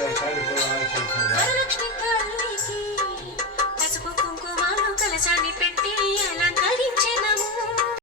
哎，赶紧回来，快快！